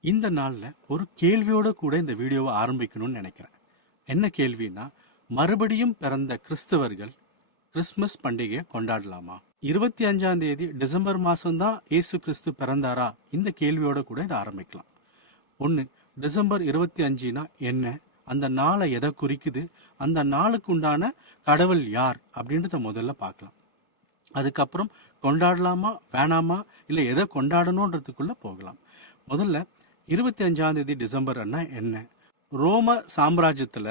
இந்த நாளில் ஒரு கேள்வியோடு கூட இந்த வீடியோவை ஆரம்பிக்கணும்னு நினைக்கிறேன். என்ன கேள்வின்னா மறுபடியும் பிறந்த கிறிஸ்தவர்கள் கிறிஸ்மஸ் பண்டிகையை கொண்டாடலாமா? இருபத்தி அஞ்சாம் தேதி டிசம்பர் மாதம்தான் இயேசு கிறிஸ்து பிறந்தாரா? இந்த கேள்வியோட கூட இதை ஆரம்பிக்கலாம். ஒன்று டிசம்பர் இருபத்தி அஞ்சுனா என்ன? அந்த நாளை எதை குறிக்குது? அந்த நாளுக்கு உண்டான கடவுள் யார்? அப்படின்றத முதல்ல பார்க்கலாம். அதுக்கப்புறம் கொண்டாடலாமா வேணாமா? இல்லை எதை கொண்டாடணுன்றதுக்குள்ளே போகலாம். முதல்ல இருபத்தி அஞ்சாம் தேதி டிசம்பர் அண்ணா என்ன? ரோம சாம்ராஜ்யத்தில்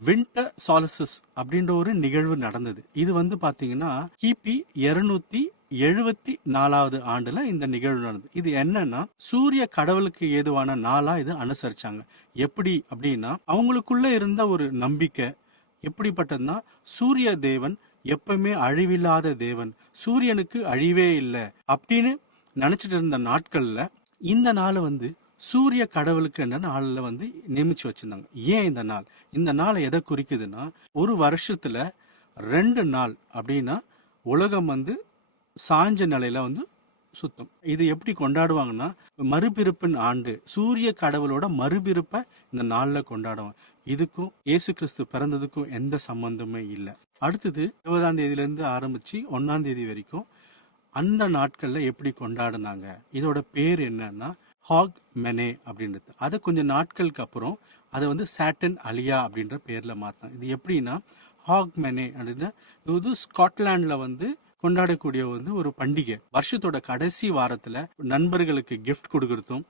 வின்டர் சாலசஸ் அப்படின்ற ஒரு நிகழ்வு நடந்தது. இது வந்து பாத்தீங்கன்னா கிபி இருநூத்தி எழுபத்தி நாலாவது ஆண்டுல இந்த நிகழ்வு நடந்தது. இது என்னன்னா சூரிய கடவுளுக்கு ஏதுவான நாளா இது அனுசரிச்சாங்க. எப்படி அப்படின்னா அவங்களுக்குள்ள இருந்த ஒரு நம்பிக்கை எப்படிப்பட்டதுன்னா சூரிய தேவன் எப்பவுமே அழிவில்லாத தேவன் சூரியனுக்கு அழிவே இல்லை அப்படின்னு நினைச்சிட்டு இருந்த நாட்கள்ல இந்த நாளை வந்து சூரிய கடவுளுக்கு என்ன நாளில் வந்து நியமிச்சு வச்சிருந்தாங்க. ஏன் இந்த நாள்? இந்த நாளை எதை குறிக்குதுன்னா ஒரு வருஷத்துல ரெண்டு நாள் அப்படின்னா உலகம் வந்து சாஞ்ச நிலையில வந்து சுத்தம். இது எப்படி கொண்டாடுவாங்கன்னா மறுபிறப்பின் ஆண்டு சூரிய கடவுளோட மறுபிறப்பை இந்த நாளில் கொண்டாடுவாங்க. இதுக்கும் இயேசு கிறிஸ்து பிறந்ததுக்கும் எந்த சம்பந்தமே இல்லை. அடுத்தது இருபதாம் தேதியிலேருந்து ஆரம்பித்து ஒன்றாம் தேதி வரைக்கும் அந்த நாட்களில் எப்படி கொண்டாடினாங்க? இதோட பேர் என்னன்னா ஹாக் மெனே அப்படின்றது. அதை கொஞ்சம் நாட்களுக்கு அப்புறம் அதை வந்து சாட்டன் அலியா அப்படின்ற பேரில் மாற்றினாங்க இது எப்படின்னா ஹாக் மெனே அப்படின்னா இது வந்து ஸ்காட்லாண்டில் வந்து கொண்டாடக்கூடிய வந்து ஒரு பண்டிகை. வருஷத்தோட கடைசி வாரத்தில் நண்பர்களுக்கு கிஃப்ட் கொடுக்கறதும்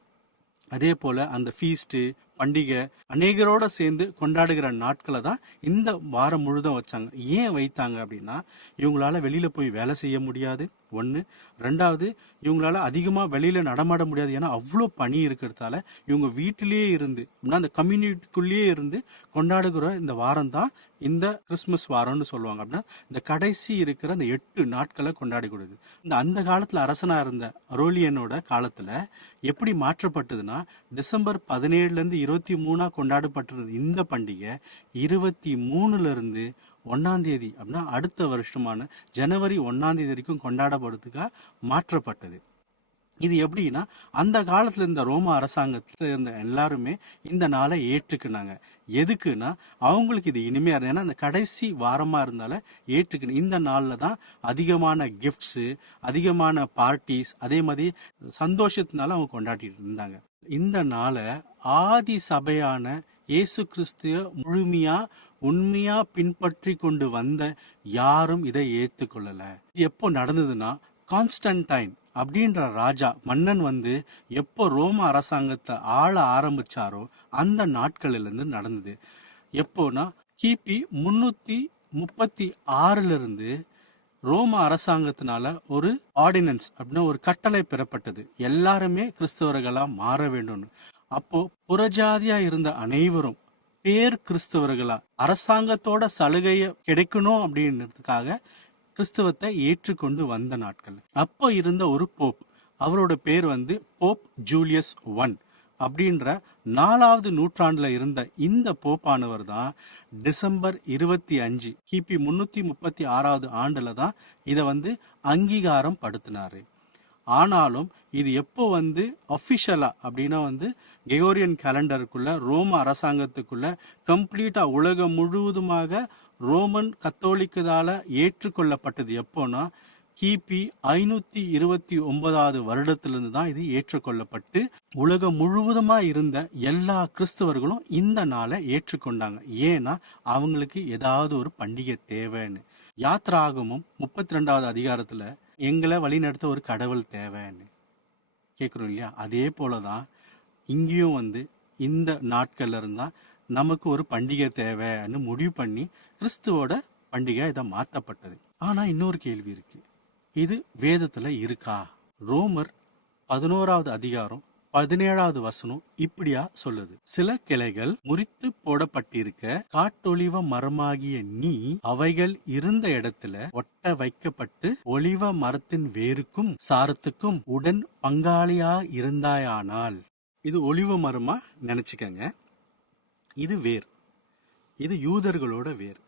அதே போல் அந்த ஃபீஸ்ட்டு பண்டிகை அநேகரோட சேர்ந்து கொண்டாடுகிற நாட்களை தான் இந்த வாரம் முழுதும் வச்சாங்க. ஏன் வைத்தாங்க அப்படின்னா இவங்களால வெளியில் போய் வேலை செய்ய முடியாது. ஒன்று ரெண்டாவது இவங்களால அதிகமாக வெளியில் நடமாட முடியாது. ஏன்னா அவ்வளோ பனி இருக்கிறதால இவங்க வீட்டிலேயே இருந்து அப்படின்னா அந்த கம்யூனிட்டிக்குள்ளேயே இருந்து கொண்டாடுகிற இந்த வாரம் தான் இந்த கிறிஸ்மஸ் வாரம்னு சொல்லுவாங்க. அப்படின்னா இந்த கடைசி இருக்கிற அந்த எட்டு நாட்களை கொண்டாடக்கூடியது இந்த அந்த காலத்தில் அரசனாக இருந்த அரோலியனோட காலத்தில் எப்படி மாற்றப்பட்டதுன்னா டிசம்பர் பதினேழுலேருந்து இருபத்தி மூணாக கொண்டாடப்பட்டிருந்த இந்த பண்டிகை இருபத்தி மூணுலேருந்து ஒன்றாந்தேதி அப்படின்னா அடுத்த வருஷமான ஜனவரி ஒன்றாந்தேதி வரைக்கும் கொண்டாடப்படுறதுக்காக மாற்றப்பட்டது. இது எப்படின்னா அந்த காலத்தில் இருந்த ரோம அரசாங்கத்தில் இருந்த எல்லாருமே இந்த நாளை ஏற்றுக்கினாங்க. எதுக்குன்னா அவங்களுக்கு இது இனிமையாக இருந்தது. ஏன்னா அந்த கடைசி வாரமாக இருந்தாலும் ஏற்றுக்கணும் இந்த நாளில் தான் அதிகமான கிஃப்ட்ஸு அதிகமான பார்ட்டிஸ் அதே மாதிரி சந்தோஷத்தினால அவங்க கொண்டாடிட்டு இருந்தாங்க. இந்த நாளை ஆதி சபையான இயேசு கிறிஸ்துவ முழுமையாக உண்மையா பின்பற்றி கொண்டு வந்த யாரும் இதை ஏற்றுக்கொள்ளல. இது எப்போ நடந்ததுன்னா கான்ஸ்டன்டைன் அப்படின்ற ராஜா மன்னன் வந்து எப்போ ரோம அரசாங்கத்தை ஆள ஆரம்பிச்சாரோ அந்த நாட்களிலிருந்து நடந்தது. எப்போனா கிபி முன்னூத்தி முப்பத்தி ஆறுல இருந்து ரோம அரசாங்கத்தினால ஒரு ஆர்டினன்ஸ் அப்படின்னா ஒரு கட்டளை பெறப்பட்டது. எல்லாருமே கிறிஸ்தவர்களா மாற வேண்டும்னு. அப்போ புறஜாதியா இருந்த அனைவரும் பேர் கிறிஸ்தவர்களா? அரசாங்கத்தோட சலுகைய கிடைக்கணும் அப்படின்றதுக்காக கிறிஸ்தவத்தை ஏற்றுக்கொண்டு வந்த நாட்கள். அப்போ இருந்த ஒரு போப் அவரோட பேர் வந்து போப் ஜூலியஸ் ஒன் அப்படின்ற நாலாவது நூற்றாண்டுல இருந்த இந்த போப்பானவர் தான் டிசம்பர் இருபத்தி அஞ்சு கிபி முன்னூத்தி முப்பத்தி ஆறாவது ஆண்டுல தான் இதை வந்து அங்கீகாரம் படுத்தினாரு. ஆனாலும் இது எப்போ வந்து அஃபிஷியலாக அப்படின்னா வந்து கெகோரியன் கேலண்டருக்குள்ள ரோம அரசாங்கத்துக்குள்ள கம்ப்ளீட்டாக உலகம் முழுவதுமாக ரோமன் கத்தோலிக்கதால் ஏற்றுக்கொள்ளப்பட்டது எப்போனா கிபி ஐநூற்றி இருபத்தி ஒன்பதாவது வருடத்திலிருந்து தான் இது ஏற்றுக்கொள்ளப்பட்டு உலகம் முழுவதுமாக இருந்த எல்லா கிறிஸ்தவர்களும் இந்த நாளை ஏற்றுக்கொண்டாங்க. ஏன்னா அவங்களுக்கு ஏதாவது ஒரு பண்டிகை தேவைன்னு. யாத்ராகமும் முப்பத்தி ரெண்டாவது அதிகாரத்தில் எங்களை வழிநடத்த ஒரு கடவுள் தேவைன்னு கேட்குறோம் இல்லையா? அதே போல தான் இங்கேயும் வந்து இந்த நாட்கள்ல இருந்தா நமக்கு ஒரு பண்டிகை தேவைன்னு முடிவு பண்ணி கிறிஸ்துவோட பண்டிகை இதை மாற்றப்பட்டது ஆனால் இன்னொரு கேள்வி இருக்கு. இது வேதத்தில் இருக்கா? ரோமர் பதினோராவது அதிகாரம் பதினேழாவது வசனம் இப்படியா சொல்லுது. சில கிளைகள் முறித்து போடப்பட்டிருக்க காட்டொளிவ மரமாகிய நீ அவைகள் இருந்த இடத்துல ஒட்ட வைக்கப்பட்டு ஒளிவ மரத்தின் வேருக்கும் சாரத்துக்கும் உடன் பங்காளியா இருந்தாயானால். இது ஒளிவ மரமா நினைச்சுக்கங்க. இது வேர். இது யூதர்களோட வேர்.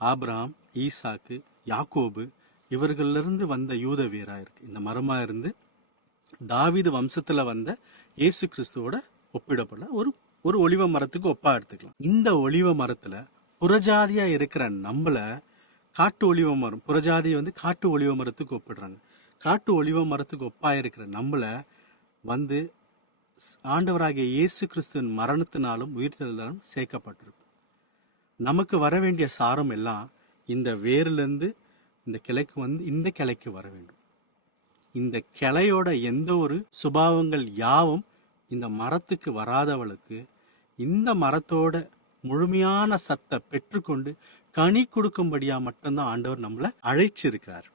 ஆப்ராம் ஈசாக்கு யாக்கோபு இவர்களிலிருந்து வந்த யூத வேராக இருக்கு. இந்த மரமா இருந்து தாவிது வம்சத்தில் வந்த இயேசு கிறிஸ்துவோட ஒப்பிடப்படல ஒரு ஒரு ஒளிவ மரத்துக்கு ஒப்பா எடுத்துக்கலாம். இந்த ஒளிவ மரத்தில் புறஜாதியாக இருக்கிற நம்மளை காட்டு ஒளிவ மரம் புறஜாதியை வந்து காட்டு ஒளிவ மரத்துக்கு ஒப்பிடுறாங்க. காட்டு ஒளிவ மரத்துக்கு ஒப்பா இருக்கிற நம்மளை வந்து ஆண்டவராகிய இயேசு கிறிஸ்துவின் மரணத்தினாலும் உயிர்த்தெழுதலும் சேர்க்கப்பட்டிருக்கும். நமக்கு வர வேண்டிய சாரம் எல்லாம் இந்த வேரிலிருந்து இந்த கிளைக்கு வந்து இந்த கிளைக்கு வர வேண்டும். இந்த கிளையோட எந்த ஒரு சுபாவங்கள் யாவும் இந்த மரத்துக்கு வராதவளுக்கு இந்த மரத்தோட முழுமையான சத்தை பெற்றுக்கொண்டு கனி கொடுக்கும்படியா மட்டும்தான் ஆண்டவர் நம்மளை அழைச்சிருக்கார்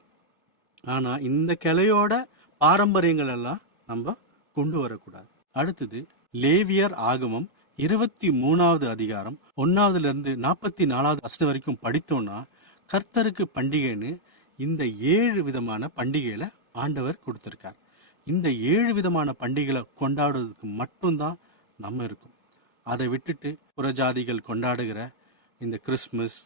ஆனால் இந்த கிளையோட பாரம்பரியங்கள் எல்லாம் நம்ம கொண்டு வரக்கூடாது. அடுத்தது லேவியர் ஆகமம் இருபத்தி மூணாவது அதிகாரம் ஒன்னாவதுலேருந்து நாற்பத்தி நாலாவது வருஷம் வரைக்கும் படித்தோம்னா கர்த்தருக்கு பண்டிகைன்னு இந்த ஏழு விதமான பண்டிகையில் ஆண்டவர் கொடுத்திருக்கார். இந்த ஏழு விதமான பண்டிகைகளை கொண்டாடுறதுக்கு மட்டும்தான் நம்ம இருக்கும். அதை விட்டுட்டு புறஜாதிகள் கொண்டாடுகிற இந்த Christmas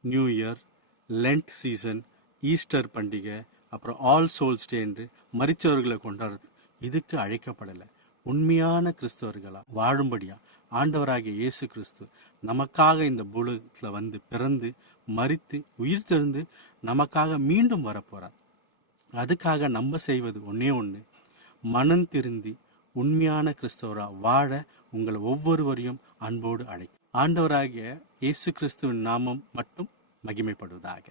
New Year Lent season Easter பண்டிகை அப்புறம் ஆல் சோல்ஸ் டேன்று மரிச்சவர்களை கொண்டாடுறது. இதுக்கு அழைக்கப்படலை. உண்மையான கிறிஸ்தவர்களாக வாழும்படியா ஆண்டவராகிய இயேசு கிறிஸ்து நமக்காக இந்த பூலகத்தில் வந்து பிறந்து மரித்து உயிர் தெரிந்து நமக்காக மீண்டும் வரப்போகிறார் அதுக்காக நம்ம செய்வது ஒன்றே ஒன்று மனம் திருந்தி உண்மையான கிறிஸ்தவரா வாழ உங்கள் ஒவ்வொருவரையும் அன்போடு அழைக்கும். ஆண்டவராகிய இயேசு கிறிஸ்துவின் நாமம் மட்டும் மகிமைப்படுவதாக.